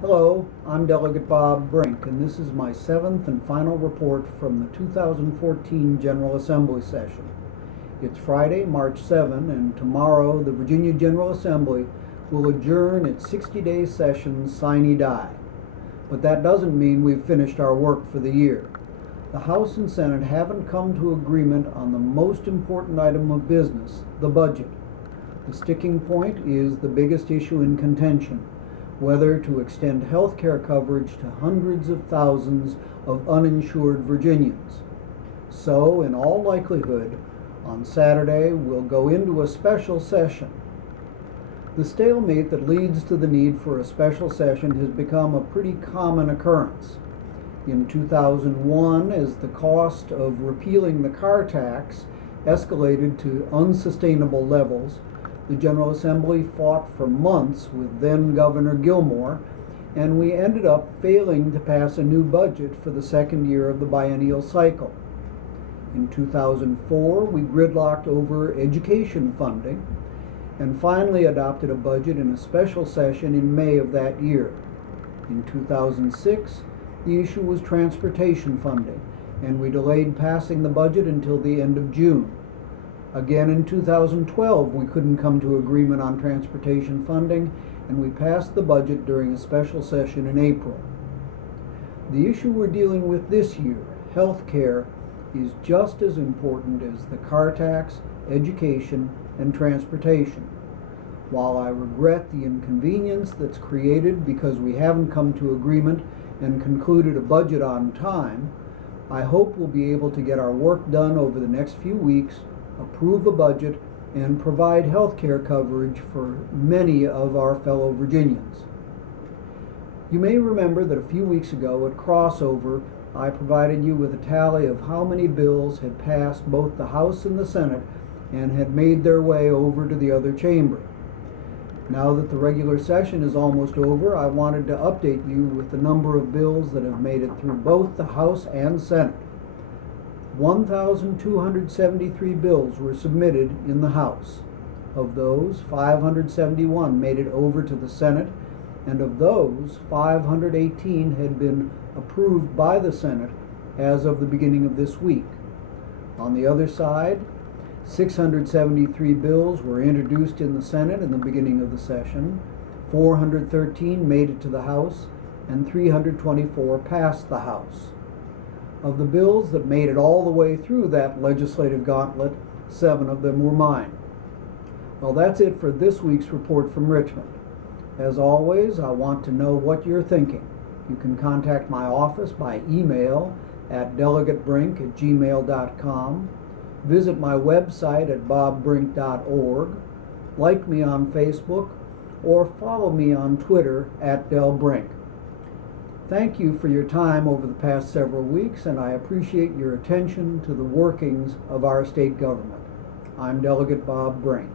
Hello, I'm Delegate Bob Brink, and this is my seventh and final report from the 2014 General Assembly session. It's Friday, March 7, and tomorrow the Virginia General Assembly will adjourn its 60-day session sine die. But that doesn't mean we've finished our work for the year. The House and Senate haven't come to agreement on the most important item of business, the budget. The sticking point is the biggest issue in contention: whether to extend health care coverage to hundreds of thousands of uninsured Virginians. So, in all likelihood, on Saturday we'll go into a special session. The stalemate that leads to the need for a special session has become a pretty common occurrence. In 2001, as the cost of repealing the car tax escalated to unsustainable levels, the General Assembly fought for months with then Governor Gilmore, and we ended up failing to pass a new budget for the second year of the biennial cycle. In 2004, we gridlocked over education funding and finally adopted a budget in a special session in May of that year. In 2006, the issue was transportation funding, and we delayed passing the budget until the end of June. Again, in 2012, we couldn't come to agreement on transportation funding, and we passed the budget during a special session in April. The issue we're dealing with this year, health care, is just as important as the car tax, education, and transportation. While I regret the inconvenience that's created because we haven't come to agreement and concluded a budget on time, I hope we'll be able to get our work done over the next few weeks, approve a budget, and provide health care coverage for many of our fellow Virginians. You may remember that a few weeks ago at crossover, I provided you with a tally of how many bills had passed both the House and the Senate and had made their way over to the other chamber. Now that the regular session is almost over, I wanted to update you with the number of bills that have made it through both the House and Senate. 1,273 bills were submitted in the House. Of those, 571 made it over to the Senate, and of those, 518 had been approved by the Senate as of the beginning of this week. On the other side, 673 bills were introduced in the Senate in the beginning of the session, 413 made it to the House, and 324 passed the House. Of the bills that made it all the way through that legislative gauntlet, 7 of them were mine. Well, that's it for this week's report from Richmond. As always, I want to know what you're thinking. You can contact my office by email at delegatebrink@gmail.com, visit my website at bobbrink.org, like me on Facebook, or follow me on Twitter at delbrink. Thank you for your time over the past several weeks, and I appreciate your attention to the workings of our state government. I'm Delegate Bob Brink.